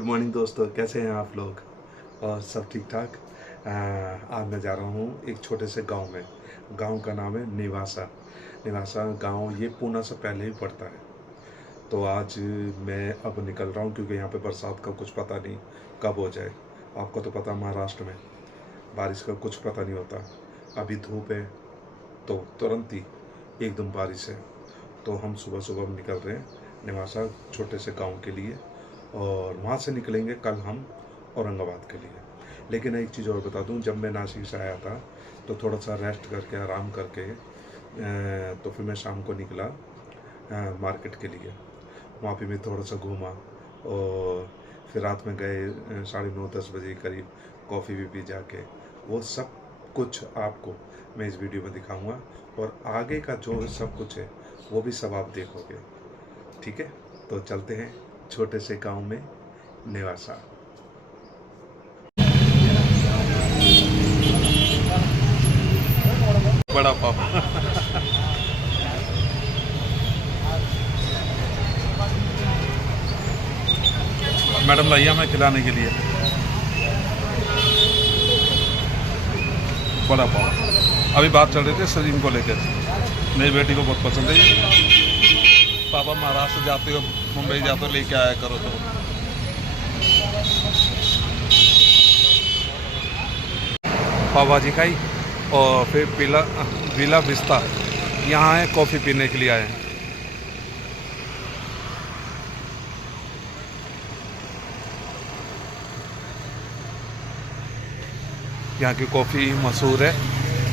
Good morning दोस्तों, कैसे हैं आप लोग? और सब ठीक ठाक। आज मैं जा रहा हूँ एक छोटे से गांव में। गांव का नाम है निवासा। निवासा गांव ये पूना से पहले ही पड़ता है। तो आज मैं अब निकल रहा हूँ क्योंकि यहाँ पे बरसात का कुछ पता नहीं कब हो जाए। आपको तो पता, महाराष्ट्र में बारिश का कुछ पता नहीं होता। अभी धूप है तो तुरंत ही एकदम बारिश है। तो हम सुबह सुबह निकल रहे हैं निवासा छोटे से गांव के लिए, और वहाँ से निकलेंगे कल हम औरंगाबाद के लिए। लेकिन एक चीज़ और बता दूँ, जब मैं नासिक से आया था तो थोड़ा सा रेस्ट करके आराम करके तो फिर मैं शाम को निकला मार्केट के लिए। वहाँ पे मैं थोड़ा सा घूमा और फिर रात में गए 9:30-10 बजे करीब कॉफ़ी भी पी जाके। वो सब कुछ आपको मैं इस वीडियो में दिखाऊंगा, और आगे का जो सब कुछ है वो भी सब आप देखोगे। ठीक है, तो चलते हैं छोटे से गांव में निवासा। बड़ा पापा मैडम लाई हमें खिलाने के लिए बड़ा पाव। अभी बात चल रही थी सलीम को लेकर, मेरी बेटी को बहुत पसंद है ये। पापा महाराष्ट्र जाते हो, मुंबई जाते हो, लेके आया करो। तो पाव भाजी खाई और फिर विला विस्ता यहाँ है, कॉफ़ी पीने के लिए आए हैं। यहाँ की कॉफ़ी मशहूर है,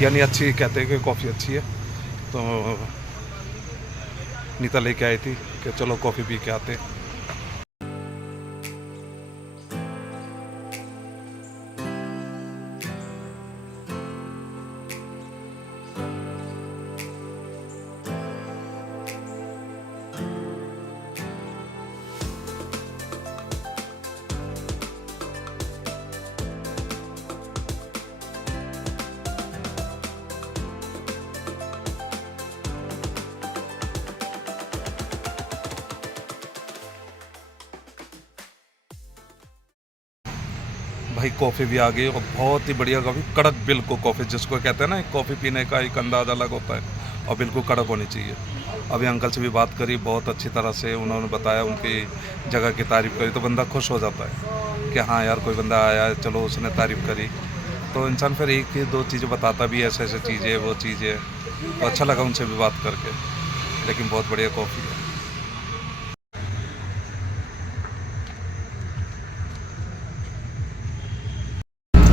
यानी अच्छी कहते हैं कि कॉफ़ी अच्छी है। तो नीता लेके आई थी कि चलो कॉफ़ी पी के आते। भाई कॉफ़ी भी आ गई, और बहुत ही बढ़िया कॉफ़ी, कड़क बिल्कुल कॉफ़ी जिसको कहते हैं ना, कॉफ़ी पीने का एक अंदाज़ अलग होता है, और बिल्कुल कड़क होनी चाहिए। अभी अंकल से भी बात करी, बहुत अच्छी तरह से उन्होंने बताया, उनकी जगह की तारीफ़ करी, तो बंदा खुश हो जाता है कि हाँ यार कोई बंदा आया, चलो उसने तारीफ़ करी। तो इंसान फिर एक ही दो चीज़ें बताता भी, ऐसे ऐसे चीज़ें वो चीज़ें। तो अच्छा लगा उनसे भी बात करके, लेकिन बहुत बढ़िया कॉफ़ी है।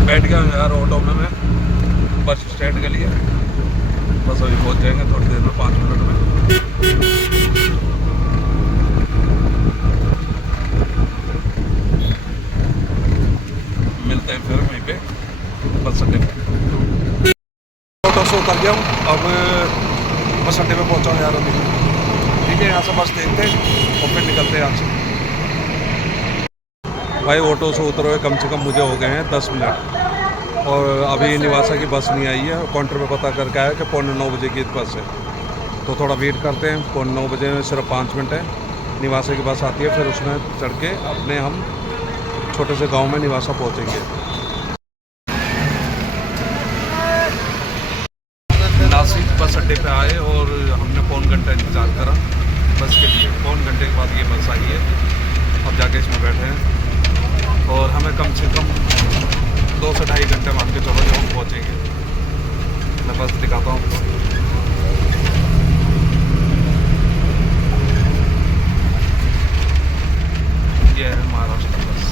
बैठ गया यार ऑटो में मैं बस स्टैंड के लिए। बस अभी पहुंच जाएंगे थोड़ी देर में, 5 मिनट में। मिलते हैं फिर वहीं पे बस अड्डे पे। ऑटो से उतर गया हूँ, अब बस अड्डे पे पहुंचा हूँ यार अभी। ठीक है, यहाँ से बस देखते हैं और फिर निकलते हैं यहाँ से। भाई ऑटो से उतरे हुए कम से कम मुझे हो गए हैं 10 मिनट, और अभी निवासा की बस नहीं आई है। काउंटर पे पता करके आया कि 9:15 बजे की बस है, तो थोड़ा वेट करते हैं। 9:15 में सिर्फ 5 मिनट है, निवासा की बस आती है, फिर उसमें चढ़ के अपने हम छोटे से गांव में निवासा पहुंचेंगे। नासिक बस अड्डे पे आए और हमने पौन घंटा इंतज़ार करा बस के लिए। 3.25 घंटे के बाद ये बस आई है, अब जाके इसमें बैठे हैं, और हमें कम से कम 2 से 2.5 घंटे मान के चलो जब हम पहुँचेंगे। मैं बस दिखाता हूँ आपको। ये है महाराष्ट्र बस।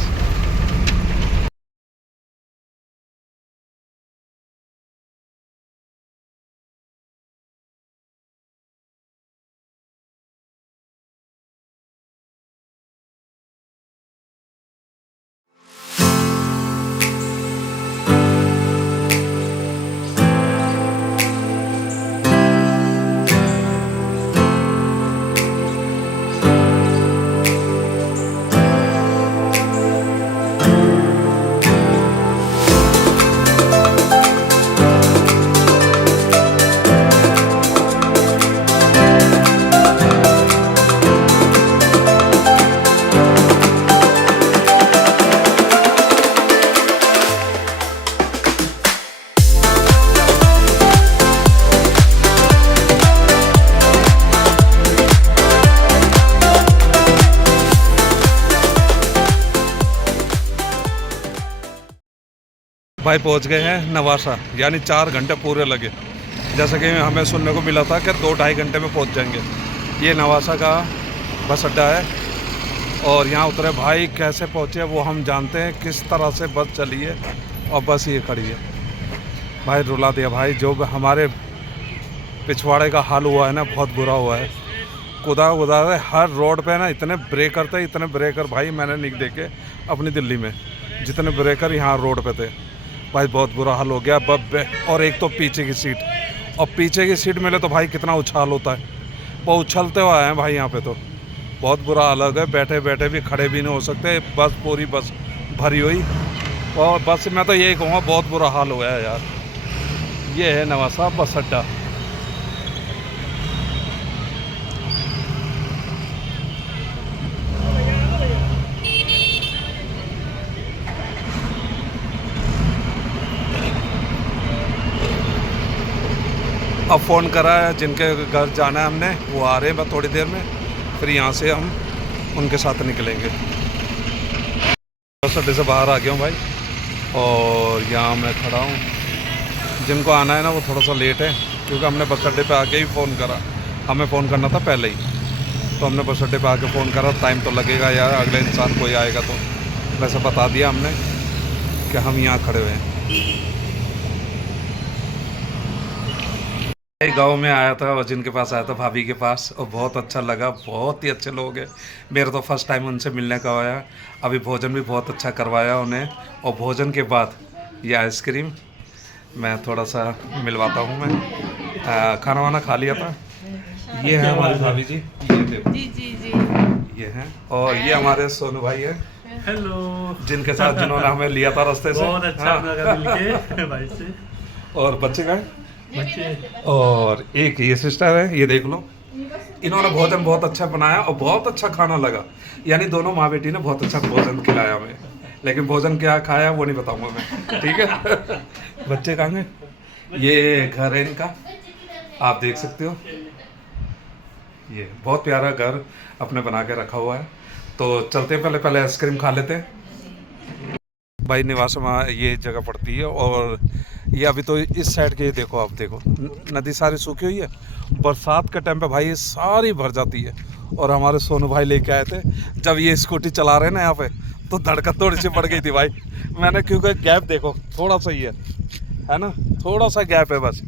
भाई पहुंच गए हैं नवासा, यानी 4 घंटे पूरे लगे। जैसा कि हमें सुनने को मिला था कि 2-2.5 घंटे में पहुंच जाएंगे। ये नवासा का बस अड्डा है और यहाँ उतरे। भाई कैसे पहुँचे वो हम जानते हैं, किस तरह से बस चली है और बस ये खड़ी है। भाई रुला दिया भाई, जो हमारे पिछवाड़े का हाल हुआ है ना, बहुत बुरा हुआ है। खुदा हर रोड पे ना इतने ब्रेकर थे, इतने ब्रेकर भाई मैंने नहीं देखे अपनी दिल्ली में, जितने ब्रेकर यहाँ रोड पे थे। भाई बहुत बुरा हाल हो गया। और एक तो पीछे की सीट, और पीछे की सीट मिले तो भाई कितना उछाल होता है, वो उछलते हुए आए हैं भाई यहाँ पे। तो बहुत बुरा हाल है, बैठे बैठे भी खड़े भी नहीं हो सकते। बस पूरी बस भरी हुई, और बस मैं तो यही कहूँगा बहुत बुरा हाल हुआ है यार। ये है नवासा बस अड्डा। अब फ़ोन करा है, जिनके घर जाना है हमने वो आ रहे हैं बस थोड़ी देर में, फिर यहाँ से हम उनके साथ निकलेंगे। बस अड्डे से बाहर आ गया हूँ भाई, और यहाँ मैं खड़ा हूँ। जिनको आना है ना वो थोड़ा सा लेट है, क्योंकि हमने बस अड्डे पे आके ही फ़ोन करा। हमें फ़ोन करना था पहले ही, तो हमने बस अड्डे पे आके फ़ोन करा। टाइम तो लगेगा यार, अगले इंसान कोई आएगा तो। वैसे बता दिया हमने कि हम यहाँ खड़े हुए हैं। गांव में आया था और जिनके पास आया था भाभी के पास, और बहुत अच्छा लगा। बहुत ही अच्छे लोग हैं, मेरा तो फर्स्ट टाइम उनसे मिलने का आया। अभी भोजन भी बहुत अच्छा करवाया उन्हें, और भोजन के बाद ये आइसक्रीम मैं थोड़ा सा मिलवाता हूँ। मैं खाना वाना खा लिया था। ये है हमारी भाभी जी, ये देखो जी, ये हैं। और ये हमारे सोनू भाई हैं, हेलो, जिनके साथ जिन्होंने हमें लिया था रास्ते से। बहुत अच्छा लगा मिलके भाई से। और बच्चे का है, बच्चे और एक ये सिस्टर है, ये देख लो। इन्होंने भोजन बहुत अच्छा बनाया और बहुत अच्छा खाना लगा। यानी दोनों माँ बेटी ने बहुत अच्छा भोजन खिलाया हमें, लेकिन भोजन क्या खाया वो नहीं बताऊंगा मैं, ठीक है। बच्चे कहाँ हैं? ये घर है इनका, आप देख सकते हो। ये बहुत प्यारा घर अपने बना के रखा हुआ है। तो चलते पहले आइसक्रीम खा लेते हैं। भाई निवास में ये जगह पड़ती है, और ये अभी तो इस साइड के देखो, आप देखो नदी सारी सूखी हुई है। बरसात के टाइम पे भाई ये सारी भर जाती है। और हमारे सोनू भाई लेके आए थे, जब ये स्कूटी चला रहे हैं ना यहाँ पे, तो धड़कन थोड़ी सी बढ़ गई थी भाई। मैंने, क्योंकि गैप देखो थोड़ा सा ही है ना, थोड़ा सा गैप है बस।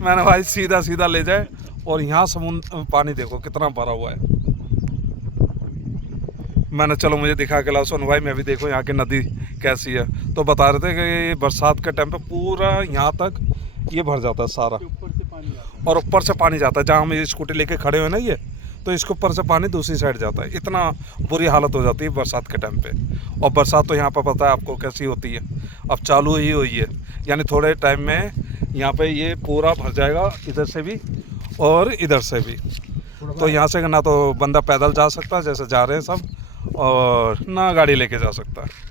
मैंने भाई सीधा सीधा ले जाए, और यहाँ समुद्र पानी देखो कितना भरा हुआ है। मैंने चलो मुझे दिखा के लाओ सोनू भाई, मैं भी देखो यहाँ की नदी कैसी है। तो बता रहे थे कि ये बरसात के टाइम पे पूरा यहाँ तक ये भर जाता है सारा, और ऊपर से पानी जाता है। जहाँ हम ये स्कूटी लेके खड़े हुए ना, ये तो इसके ऊपर से पानी दूसरी साइड जाता है। इतना बुरी हालत हो जाती है बरसात के टाइम पे। और बरसात तो यहाँ पर पता है आपको कैसी होती है, अब चालू ही हुई है। यानी थोड़े टाइम में यहाँ पे ये पूरा भर जाएगा, इधर से भी और इधर से भी। तो यहाँ से ना तो बंदा पैदल जा सकता है जैसे जा रहे हैं सब, और ना गाड़ी लेके जा सकता है।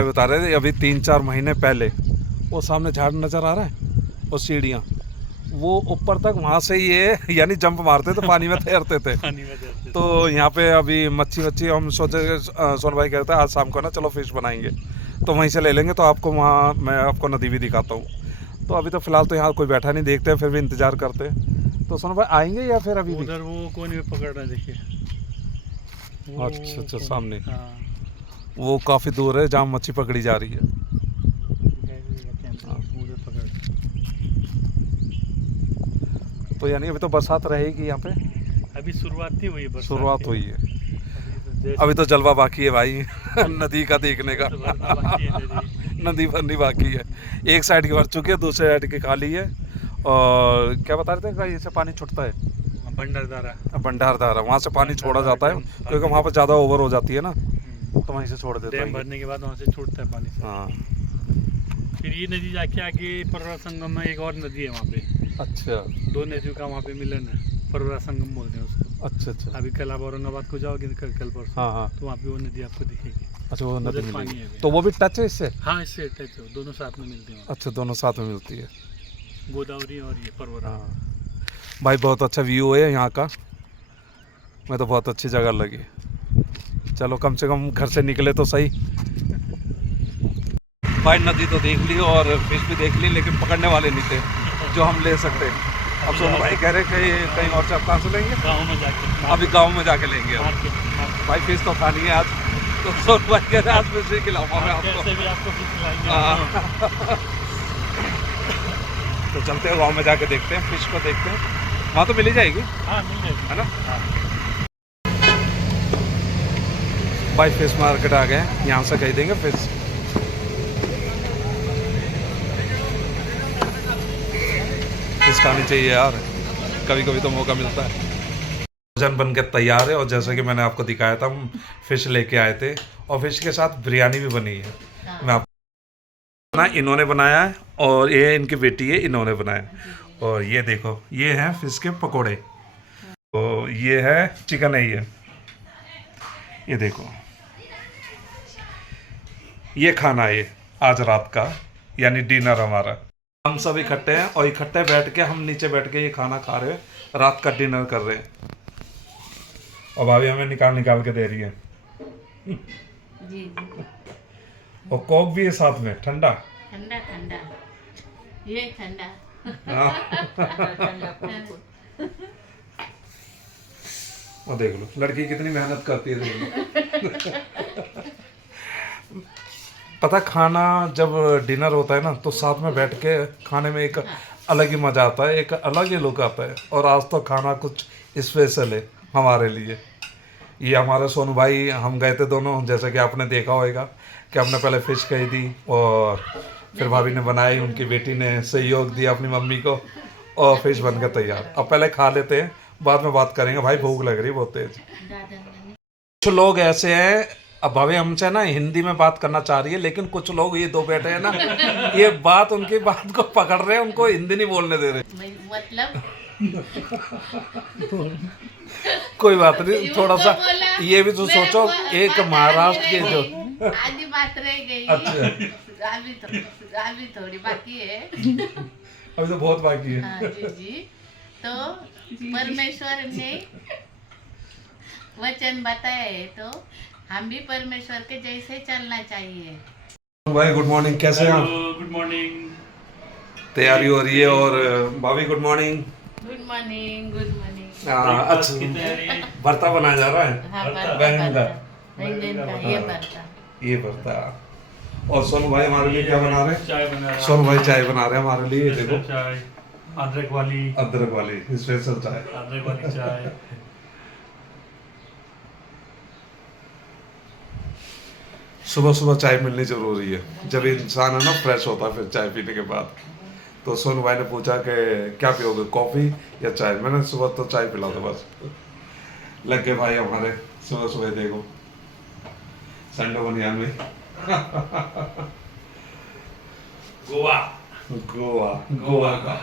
बता रहे थे अभी 3-4 महीने पहले वो सामने झाड़ नज़र आ रहा है, वो सीढ़ियाँ, वो ऊपर तक वहाँ से ये यानी जंप मारते तो पानी में तैरते थे। तो यहाँ पे अभी मच्छी हम सोचे, सोन भाई कहते हैं आज शाम को ना चलो फिश बनाएंगे, तो वहीं से ले लेंगे। तो आपको वहाँ मैं आपको नदी भी दिखाता हूँ। तो अभी तो फिलहाल तो यहाँ कोई बैठा नहीं, देखते हैं फिर भी इंतज़ार करते हैं। तो सोन भाई आएंगे या फिर अभी भी? उधर वो कोने में पकड़ रहा है, देखिए। अच्छा सामने, हाँ। वो काफ़ी दूर है जहाँ मच्छी पकड़ी जा रही है। उधर पकड़। तो यानी अभी तो बरसात रहेगी यहाँ पे? अभी शुरुआत ही हुई है, शुरुआत हुई है, अभी तो जलवा बाकी है भाई नदी का देखने का। नदी भरनी बाकी है, एक साइड की भर चुकी है, दूसरे साइड की खाली है। और क्या बता रहे थे, कहीं से पानी छूटता है? भंडारधारा वहाँ से पानी छोड़ा जाता है, क्योंकि वहाँ पर ज़्यादा ओवर हो जाती है ना, तो वहीं से छोड़ देते हैं। डैम भरने के बाद वहाँ से छूटता है पानी। हाँ, फिर ये नदी जाके आगे परवरा संगम में एक और नदी है वहाँ पे। अच्छा, 2 नदियों का वहाँ पे मिलन है, परवरा संगम बोलते हैं उसको। अच्छा। अभी कल आप औरंगाबाद को जाओगे कल परसों, हाँ, तो वहाँ पे वो नदी आपको दिखेगी। अच्छा, वो नदी पानी मिलेगी, है, तो वो भी टच है इससे? हाँ, इससे टच है, दोनों साथ में मिलते हैं। अच्छा, दोनों साथ में मिलती है, गोदावरी और ये परवरा। हाँ भाई, बहुत अच्छा व्यू है यहाँ का, मैं तो बहुत अच्छी जगह लगी। चलो कम से कम घर से निकले तो सही। भाई नदी तो देख ली और फिश भी देख ली, लेकिन पकड़ने वाले नहीं थे जो हम ले सकते। अब सोनू भाई कह रहे कहीं कहीं और से कहाँ से लेंगे, गाँव में जाके अभी गांव में जाके लेंगे। अब मार्केट भाई फिश तो खानी है आज, तो सोनू भाई कह रहे आज फिश ही खिलाऊंगा मैं आपको। कैसे भी आपको फिश खिलाएंगे। हाँ। तो चलते हैं गांव में जाके देखते हैं, फिश को देखते हैं, वहाँ तो मिल ही जाएगी हाँ मिल जाएगी है ना। हाँ। भाई फिश मार्केट आ गए, यहाँ से खरीदेंगे फिश। फिश खानी चाहिए यार, कभी कभी तो मौका मिलता है। भोजन बन के तैयार है और जैसे कि मैंने आपको दिखाया था, हम फिश लेके आए थे और फिश के साथ बिरयानी भी बनी है। मैं आपको ना इन्होंने बनाया है और ये इनकी बेटी है, इन्होंने बनाया। और ये देखो, ये है फिश के पकोड़े, तो ये है चिकन है, ये देखो, ये खाना है ये आज रात का, यानी डिनर हमारा। हम सब इकट्ठे हैं और इकट्ठे बैठ के हम नीचे बैठ के ये खाना खा रहे हैं, रात का डिनर कर रहे हैं। और भाभी हमें निकाल निकाल के दे रही है जी जी और कोक भी है साथ में, ठंडा। ठंडा ठंडा ये ठंडा हाँ। और देख लो लड़की कितनी मेहनत करती है, देख लो। पता खाना जब डिनर होता है ना, तो साथ में बैठ के खाने में एक अलग ही मज़ा आता है, एक अलग ही लुक आता है। और आज तो खाना कुछ स्पेशल है हमारे लिए। ये हमारे सोनू भाई, हम गए थे दोनों, जैसा कि आपने देखा होगा कि हमने पहले फ़िश कही थी और फिर भाभी ने बनाई, उनकी बेटी ने सहयोग दिया अपनी मम्मी को और फिश बन के तैयार। अब पहले खा लेते हैं, बाद में बात करेंगे, भाई भूख लग रही है बहुत तेज। कुछ लोग ऐसे हैं, अब भाभी हमसे ना हिंदी में बात करना चाह रही है, लेकिन कुछ लोग ये दो बैठे हैं ना, ये बात उनकी बात को पकड़ रहे हैं, उनको हिंदी नहीं बोलने दे रहे। मतलब कोई बात नहीं, थोड़ा सा ये भी तो सोचो, एक महाराष्ट्र के जो आधी बात रह गई। अच्छा, अभी थोड़ी बाकी है। अभी तो बहुत बाकी है। हाँ जी जी। तो परमेश्वर ने वचन बताया है, तो हम भी परमेश्वर के जैसे चलना चाहिए। भाई गुड मॉर्निंग, कैसे हैं आप? Good morning. तैयारी हो रही है और भाभी good morning. Good morning good morning. अच्छा, भरता बनाया जा रहा है, हाँ बैंगन का। बैंगन का ये भरता। ये भरता। और सोनू भाई हमारे लिए क्या बना रहे हैं? चाय बना रहा सोनू भाई चाय बना रहे हैं हमारे लिए, ये देखो, चाय अदरक वाली स्पेशल चाय। अदरक वाली चाय। सुबह सुबह चाय मिलनी जरूरी है, जब इंसान है ना फ्रेश होता है फिर चाय पीने के बाद। तो सोनू भाई ने पूछा कि क्या पियोगे, कॉफ़ी या चाय? मैंने सुबह तो चाय पिला दो बस। लग गए भाई हमारे सुबह सुबह, देखो संडे बनियान में। गोवा गोवा गोवा का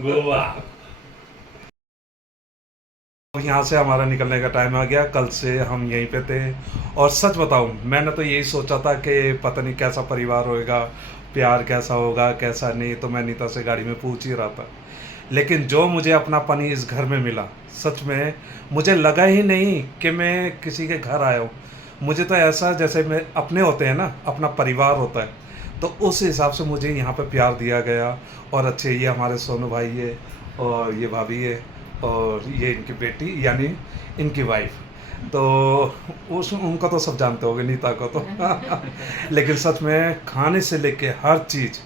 गोवा। यहाँ से हमारा निकलने का टाइम आ गया, कल से हम यहीं पे थे। और सच बताऊँ, मैंने तो यही सोचा था कि पता नहीं कैसा परिवार होएगा, प्यार कैसा होगा कैसा नहीं, तो मैं नीता से गाड़ी में पूछ ही रहा था। लेकिन जो मुझे अपनापन इस घर में मिला, सच में मुझे लगा ही नहीं कि मैं किसी के घर आया हूँ। मुझे तो ऐसा जैसे मैं अपने होते हैं ना, अपना परिवार होता है, तो उस हिसाब से मुझे यहाँ पे प्यार दिया गया। और अच्छे ये हमारे सोनू भाई है और ये भाभी है और ये इनकी बेटी यानी इनकी वाइफ, तो उनका तो सब जानते होंगे, नीता को तो। लेकिन सच में खाने से लेके हर चीज़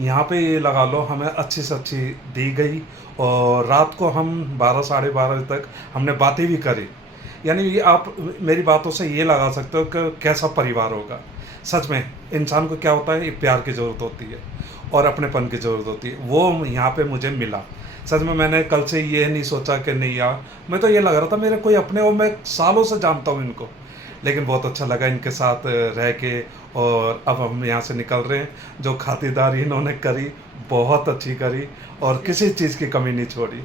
यहाँ पे ये लगा लो हमें अच्छी से अच्छी दी गई। और रात को हम 12 साढ़े 12 तक हमने बातें भी करी। यानी ये आप मेरी बातों से ये लगा सकते हो कि कैसा परिवार होगा। सच में इंसान को क्या होता है, एक प्यार की ज़रूरत होती है और अपनेपन की ज़रूरत होती है, वो यहाँ पे मुझे मिला। सच में मैंने कल से ये नहीं सोचा कि नहीं यार, मैं तो ये लग रहा था मेरे कोई अपने हो, मैं सालों से जानता हूँ इनको। लेकिन बहुत अच्छा लगा इनके साथ रह के। और अब हम यहाँ से निकल रहे हैं। जो खातिरदारी इन्होंने करी बहुत अच्छी करी और किसी चीज़ की कमी नहीं छोड़ी।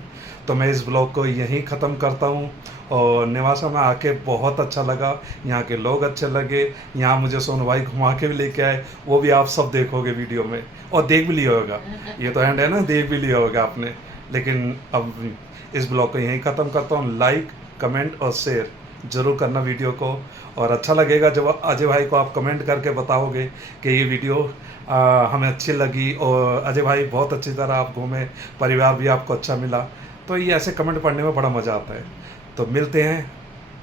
तो मैं इस ब्लॉग को यहीं ख़त्म करता हूँ। और निवासा में आके बहुत अच्छा लगा, यहाँ के लोग अच्छे लगे। यहाँ मुझे सोनू भाई घुमा के भी लेके आए, वो भी आप सब देखोगे वीडियो में और देख भी लिया होगा। ये तो हैंड है ना, देख भी लिया होगा आपने। लेकिन अब इस ब्लॉग को यहीं ख़त्म करता हूँ। लाइक कमेंट और शेयर ज़रूर करना वीडियो को। और अच्छा लगेगा जब अजय भाई को आप कमेंट करके बताओगे कि ये वीडियो हमें अच्छी लगी और अजय भाई बहुत अच्छी तरह आप घूमे, परिवार भी आपको अच्छा मिला। तो ये ऐसे कमेंट पढ़ने में बड़ा मज़ा आता है। तो मिलते हैं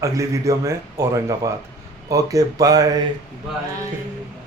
अगली वीडियो में Aurangabad. Okay bye. Bye. Bye.